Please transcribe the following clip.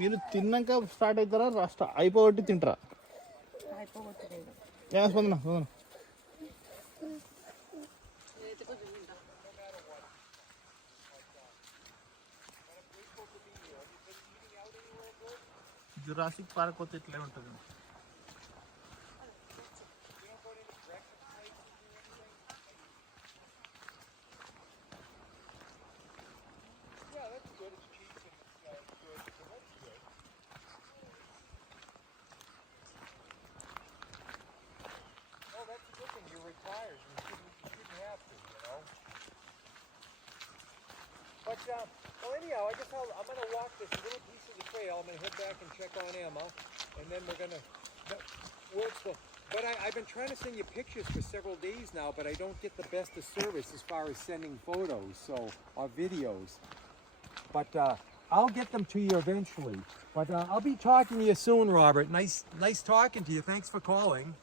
మీరు తిన్నాక స్టార్ట్ అవుతారా అయిపోగొట్టి తింటారా? స్పందన స్పందన జురాసిక్ పార్క్ పోతే ఇట్లే ఉంటుంది. But, well, anyhow, I guess I'm going to walk this little piece of the trail. I'm going to head back and check on Emma, and then we're going to... But I've been trying to send you pictures for several days now, but I don't get the best of service as far as sending photos, or videos. But I'll get them to you eventually. But I'll be talking to you soon, Robert. Nice talking to you. Thanks for calling.